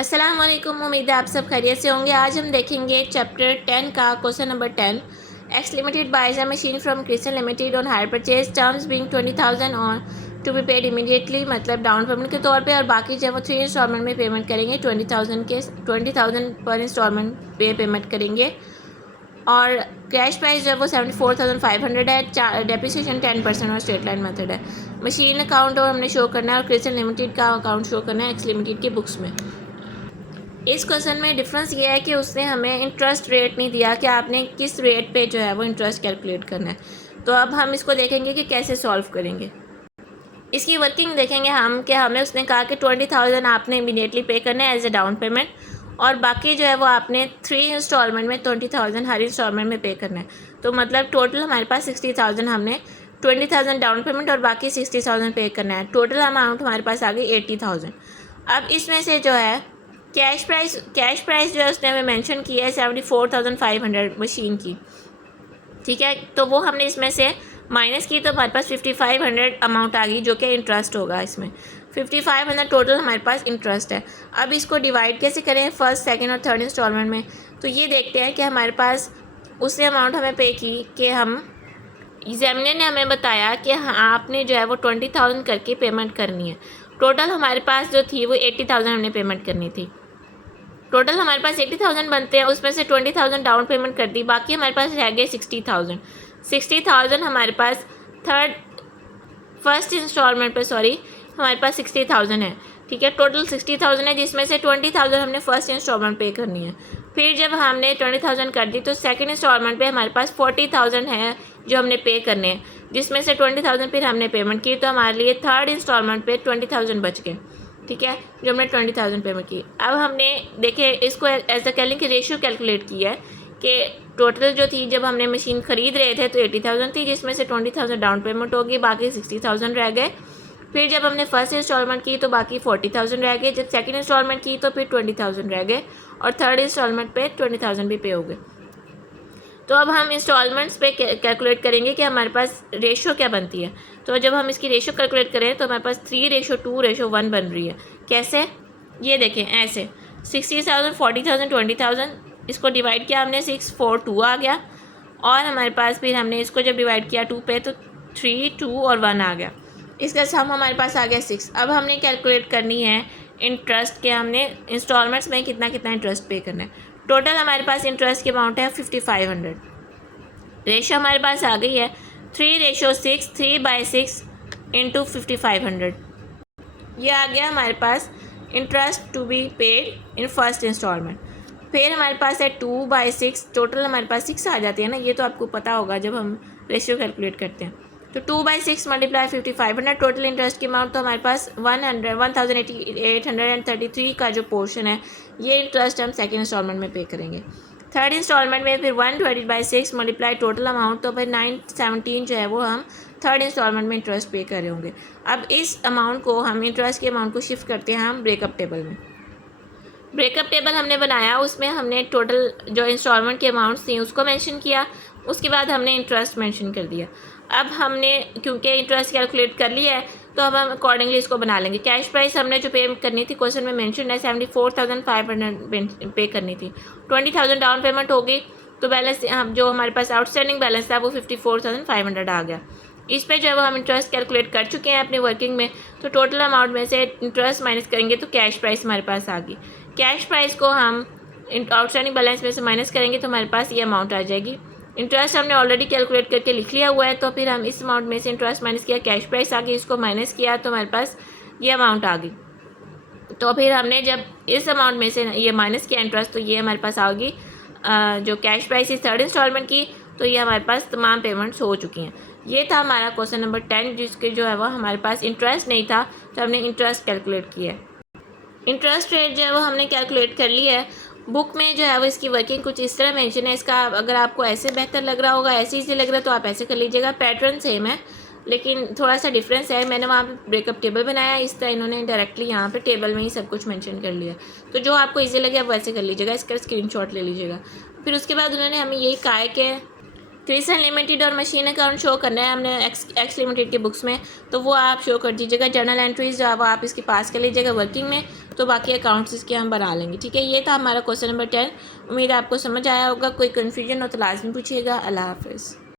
अस्सलाम वालेकुम। उम्मीद है आप सब खैरियत से होंगे। आज हम देखेंगे चैप्टर 10 का question number 10। X limited buys a machine from Crystal limited on hire purchase terms being 20,000 on to be paid immediately, मतलब डाउन पेमेंट के तौर पे, और बाकी जो है वो 3 इंस्टॉलमेंट में पेमेंट करेंगे। 20,000 पर इंस्टॉलमेंट पे पेमेंट करेंगे और कैश प्राइस जो है वो 74,500 है। डेप्रिसिएशन 10% और स्ट्रेट लाइन मेथड है। मशीन अकाउंट और हमने शो करना है और क्रिस्टल लिमिटेड का अकाउंट शो करना है एक्स लिमिटेड की बुक्स में। इस क्वेश्चन में डिफरेंस ये है कि उसने हमें इंटरेस्ट रेट नहीं दिया कि आपने किस रेट पे जो है वो इंटरेस्ट कैलकुलेट करना है। तो अब हम इसको देखेंगे कि कैसे सॉल्व करेंगे। इसकी वर्किंग देखेंगे हम कि हमें उसने कहा कि 20,000 आपने इमीडिएटली पे करना है एज ए डाउन पेमेंट, और बाकी जो है वो आपने 3 इंस्टॉलमेंट में 20,000 हर इंस्टॉलमेंट में पे करना है। तो मतलब टोटल हमारे पास 60,000, हमने 20,000 डाउन पेमेंट और बाकी 60,000 पे करना है। टोटल अमाउंट हमारे पास आ गई 80,000। अब इसमें से जो है कैश प्राइस जो है उसने हमें मेंशन किया है 74,500 मशीन की, ठीक है। तो वो हमने इसमें से माइनस की तो हमारे पास 5,500 अमाउंट आ गई, जो कि इंटरेस्ट होगा। इसमें 5,500 टोटल हमारे पास इंटरेस्ट है। अब इसको डिवाइड कैसे करें फर्स्ट, सेकंड और थर्ड इंस्टॉलमेंट में, तो ये देखते हैं कि हमारे पास उसने अमाउंट हमें पे की कि हम एग्जामिनर ने हमें बताया कि आपने जो है वो 20,000 करके पेमेंट करनी है। टोटल हमारे पास जो थी वो 80,000 हमने पेमेंट करनी थी। टोटल हमारे पास 80,000 बनते हैं, उसमें से 20,000 डाउन पेमेंट कर दी, बाकी हमारे पास रह गए 60,000 हमारे पास फर्स्ट इंस्टॉलमेंट पे हमारे पास 60,000 है, ठीक है। टोटल 60,000 है, जिसमें से 20,000 हमने फर्स्ट इंस्टॉलमेंट पे करनी है। फिर जब हमने 20,000 कर दी तो सेकंड इंस्टॉलमेंट पे हमारे पास 40,000 है जो हमने पे करने हैं, जिसमें से 20,000 फिर हमने पेमेंट की, तो हमारे लिए थर्ड इंस्टॉलमेंट पे 20,000 बच गए, ठीक है, जो हमने 20,000 पेमेंट की। अब हमने देखे इसको ऐसा कह लें कि रेशियो कैलकुलेट किया है कि टोटल जो थी जब हमने मशीन ख़रीद रहे थे तो 80,000 थी, जिसमें से 20,000 डाउन पेमेंट होगी, बाकी 60,000 रह गए। फिर जब हमने फर्स्ट इंस्टॉलमेंट की तो बाकी 40,000 रह गए, जब सेकंड इंस्टॉलमेंट की तो फिर 20,000 रह गए, और थर्ड इंस्टॉलमेंट पे 20,000 भी पे हो गए। तो अब हम इंस्टॉलमेंट्स पे कैलकुलेट करेंगे कि हमारे पास रेशो क्या बनती है। तो जब हम इसकी रेशो कैलकुलेट करें तो हमारे पास 3:2:1 बन रही है। कैसे, ये देखें, ऐसे 60,000 40,000 20,000, इसको डिवाइड किया हमने 6 4 2 आ गया, और हमारे पास फिर हमने इसको जब डिवाइड किया 2 पे तो 3 2 और 1 आ गया। इसका सम हमारे पास आ गया 6। अब हमने कैलकुलेट करनी है इंटरेस्ट के, हमने इंस्टॉलमेंट्स में कितना कितना इंटरेस्ट पे करना है। टोटल हमारे पास इंटरेस्ट की अमाउंट है 5,500। रेशो हमारे पास आ गई है 3:6, 3/6 इंटू 5,500। ये आ गया हमारे पास interest to be paid in first instalment. फिर हमारे पास है 2/6, टोटल हमारे पास 6 आ जाती है ना, ये तो आपको पता होगा जब हम रेशियो कैलकुलेट करते हैं। तो 2/6 मल्टीप्लाई 5,500, टोटल इंटरेस्ट की अमाउंट तो हमारे पास 1,833 का जो पोर्शन है, ये इंटरेस्ट हम सेकेंड इंस्टॉलमेंट में पे करेंगे। थर्ड इंस्टॉलमेंट में फिर 1/6 मल्टीप्लाई टोटल अमाउंट, तो फिर 917 जो है वो हम थर्ड इंस्टॉलमेंट में इंटरेस्ट पे करे होंगे। अब इस अमाउंट को हम इंटरेस्ट के अमाउंट को शिफ्ट करते हैं हम ब्रेकअप टेबल में। ब्रेकअप टेबल हमने बनाया, उसमें हमने टोटल जो इंस्टॉलमेंट के अमाउंट्स थी उसको मेंशन किया, उसके बाद हमने इंटरेस्ट मेंशन कर दिया। अब हमने क्योंकि इंटरेस्ट कैलकुलेट कर लिया है तो अब हम अकॉर्डिंगली इसको बना लेंगे। कैश प्राइस हमने जो पे करनी थी क्वेश्चन में मेंशन है 74,500 पे करनी थी। 20,000 डाउन पेमेंट होगी, तो बैलेंस जो हमारे पास आउटस्टैंडिंग बैलेंस था वो 54,500 आ गया। इस पे जो है वो हम इंटरेस्ट कैलकुलेट कर चुके हैं अपने वर्किंग में। तो टोटल अमाउंट में से इंटरेस्ट माइनस करेंगे तो कैश प्राइस हमारे पास आ गई। कैश प्राइस को हम आउटस्टैंडिंग बैलेंस में से माइनस करेंगे तो हमारे पास ये अमाउंट आ जाएगी। इंटरेस्ट हमने ऑलरेडी कैलकुलेट करके लिख लिया हुआ है, तो फिर हम इस अमाउंट में से इंटरेस्ट माइनस किया, कैश प्राइस आ गई, इसको माइनस किया तो हमारे पास ये अमाउंट आ गई। तो फिर हमने जब इस अमाउंट में से ये माइनस किया इंटरेस्ट, तो ये हमारे पास आ गई जो कैश प्राइस इस थर्ड इंस्टॉलमेंट की, तो ये हमारे पास तमाम पेमेंट्स हो चुकी हैं। ये था हमारा क्वेश्चन नंबर 10, जिसके जो है वो हमारे पास इंटरेस्ट नहीं था, तो हमने इंटरेस्ट कैलकुलेट किया है। इंटरेस्ट रेट जो है वो हमने कैलकुलेट कर लिया है। बुक में जो है वो इसकी वर्किंग कुछ इस तरह मेंशन है। इसका अगर आपको ऐसे बेहतर लग रहा होगा, ऐसे इजी लग रहा है, तो आप ऐसे कर लीजिएगा। पैटर्न सेम है लेकिन थोड़ा सा डिफरेंस है। मैंने वहाँ पे ब्रेकअप टेबल बनाया, इस तरह इन्होंने डायरेक्टली यहाँ पे टेबल में ही सब कुछ मेंशन कर लिया। तो जो आपको इजी लगे आप वैसे कर लीजिएगा, इसका स्क्रीनशॉट ले लीजिएगा। फिर उसके बाद उन्होंने हमें यही कहा है कि क्रिस्टल लिमिटेड और मशीन अकाउंट शो करना है हमने एक्स लिमिटेड के बुक्स में, तो वो आप शो कर दीजिएगा। जर्नल एंट्रीज जो है वो आप इसके पास कर लीजिएगा वर्किंग में। तो बाकी अकाउंट्स इसके हम बना लेंगे। ठीक है, ये था हमारा क्वेश्चन नंबर 10। उम्मीद है आपको समझ आया होगा। कोई कन्फ्यूजन हो तो लाजमी पूछिएगा। अल्लाह हाफिज़।